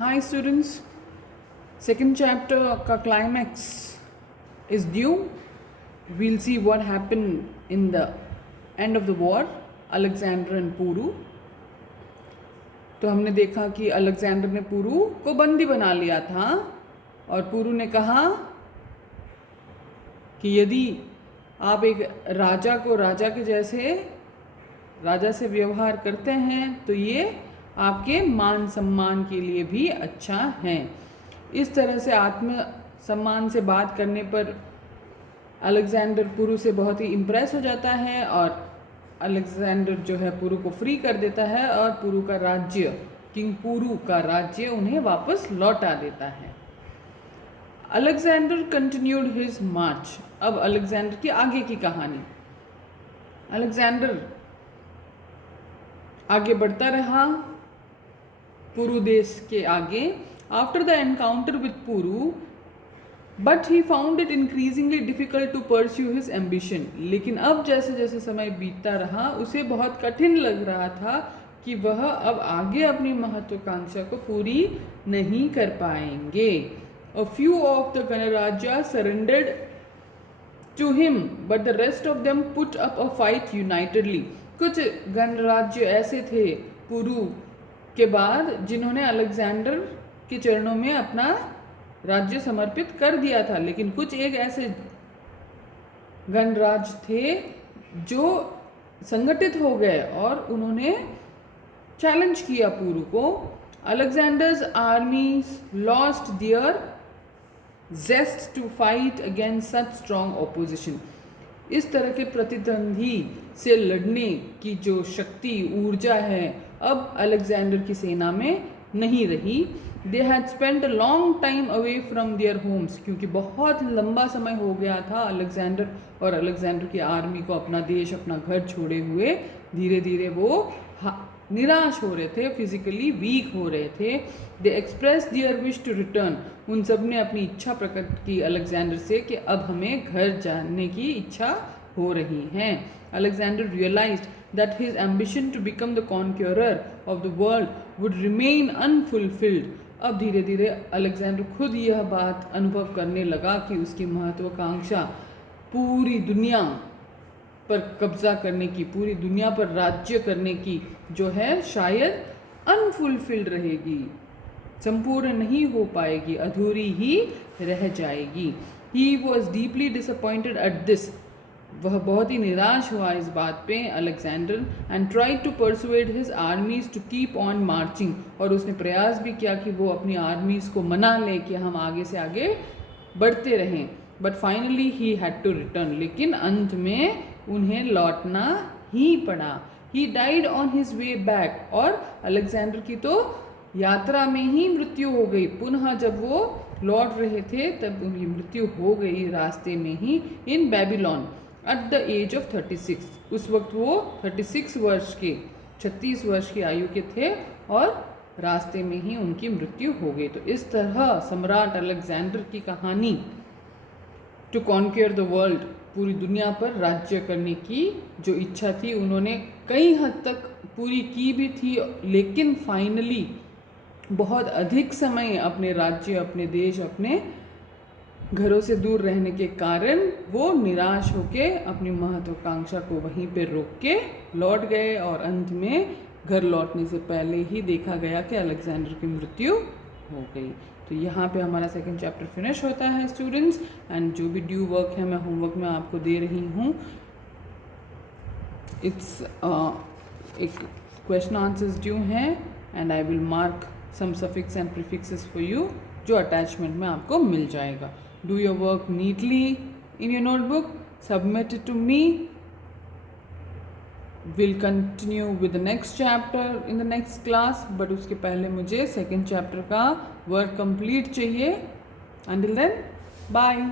Hi students, second chapter का climax is due. We'll see what happened in the end of the war, Alexander and Puru. तो हमने देखा कि Alexander ने पुरु को बंदी बना लिया था और पुरु ने कहा कि यदि आप एक राजा को राजा के जैसे राजा से व्यवहार करते हैं तो ये आपके मान सम्मान के लिए भी अच्छा है। इस तरह से आत्म सम्मान से बात करने पर अलेक्जेंडर पुरु से बहुत ही इम्प्रेस हो जाता है और अलेक्जेंडर जो है पुरु को फ्री कर देता है और पुरु का राज्य, किंग पुरु का राज्य उन्हें वापस लौटा देता है। अलेक्जेंडर कंटिन्यूड हिज मार्च। अब अलेक्जेंडर की आगे की कहानी। अलेक्जेंडर आगे बढ़ता रहा पुरु देश के आगे। After the encounter with Puru but he found it increasingly difficult to pursue his ambition. लेकिन अब जैसे जैसे समय बीतता रहा उसे बहुत कठिन लग रहा था कि वह अब आगे अपनी महत्वाकांक्षा को पूरी नहीं कर पाएंगे। A few of the Ganaraja surrendered to him, but the rest of them put up a fight unitedly. कुछ गणराज्य ऐसे थे पुरु के बाद जिन्होंने अलेक्जेंडर के चरणों में अपना राज्य समर्पित कर दिया था, लेकिन कुछ एक ऐसे गणराज्य थे जो संगठित हो गए और उन्होंने चैलेंज किया पुरु को। Alexander's आर्मीज lost their zest to fight against such strong opposition. इस तरह के प्रतिद्वंदी से लड़ने की जो शक्ति ऊर्जा है अब अलेक्जेंडर की सेना में नहीं रही। They had spent a long time away from their homes, क्योंकि बहुत लंबा समय हो गया था अलेक्जेंडर और अलेक्जेंडर की आर्मी को अपना देश अपना घर छोड़े हुए। धीरे धीरे वो निराश हो रहे थे, फिजिकली वीक हो रहे थे। They express their wish to return. उन सब ने अपनी इच्छा प्रकट की अलेक्जेंडर से कि अब हमें घर जाने की इच्छा हो रही है। Alexander realised that his ambition to become the conqueror of the world would remain unfulfilled. अब धीरे धीरे अलेक्जेंडर खुद यह बात अनुभव करने लगा कि उसकी महत्वाकांक्षा पूरी दुनिया पर कब्जा करने की, पूरी दुनिया पर राज्य करने की जो है शायद अनफुलफिल्ड रहेगी, संपूर्ण नहीं हो पाएगी, अधूरी ही रह जाएगी। He was deeply disappointed at this. वह बहुत ही निराश हुआ इस बात पे Alexander and tried to persuade his armies to keep on marching. और उसने प्रयास भी किया कि वो अपनी आर्मीज को मना ले कि हम आगे से आगे बढ़ते रहें। But finally he had to return. लेकिन अंत में उन्हें लौटना ही पड़ा। He died on his way back. और अलेक्जेंडर की तो यात्रा में ही मृत्यु हो गई। पुनः जब वो लौट रहे थे तब उनकी मृत्यु हो गई रास्ते में ही, in Babylon at the age of 36। उस वक्त वो 36 वर्ष के 36 वर्ष की आयु के थे और रास्ते में ही उनकी मृत्यु हो गई। तो इस तरह सम्राट अलेक्जेंडर की कहानी टू कॉन्क्यूर द वर्ल्ड, पूरी दुनिया पर राज्य करने की जो इच्छा थी उन्होंने कई हद तक पूरी की भी थी, लेकिन फाइनली बहुत अधिक समय अपने राज्य, अपने देश, अपने घरों से दूर रहने के कारण वो निराश होके अपनी महत्वाकांक्षा को वहीं पे रोक के लौट गए और अंत में घर लौटने से पहले ही देखा गया कि अलेक्जेंडर की मृत्यु हो गई। तो यहाँ पे हमारा सेकंड चैप्टर फिनिश होता है स्टूडेंट्स। एंड जो भी ड्यू वर्क है मैं होमवर्क में आपको दे रही हूँ। इट्स एक क्वेश्चन आंसर्स ड्यू हैं and I will mark some suffix and prefixes for you जो अटैचमेंट में आपको मिल जाएगा। Do your work neatly in your notebook, submit it to me. We'll continue with the next chapter in the next class, but उसके पहले मुझे second chapter का work complete चाहिए। Until then, bye.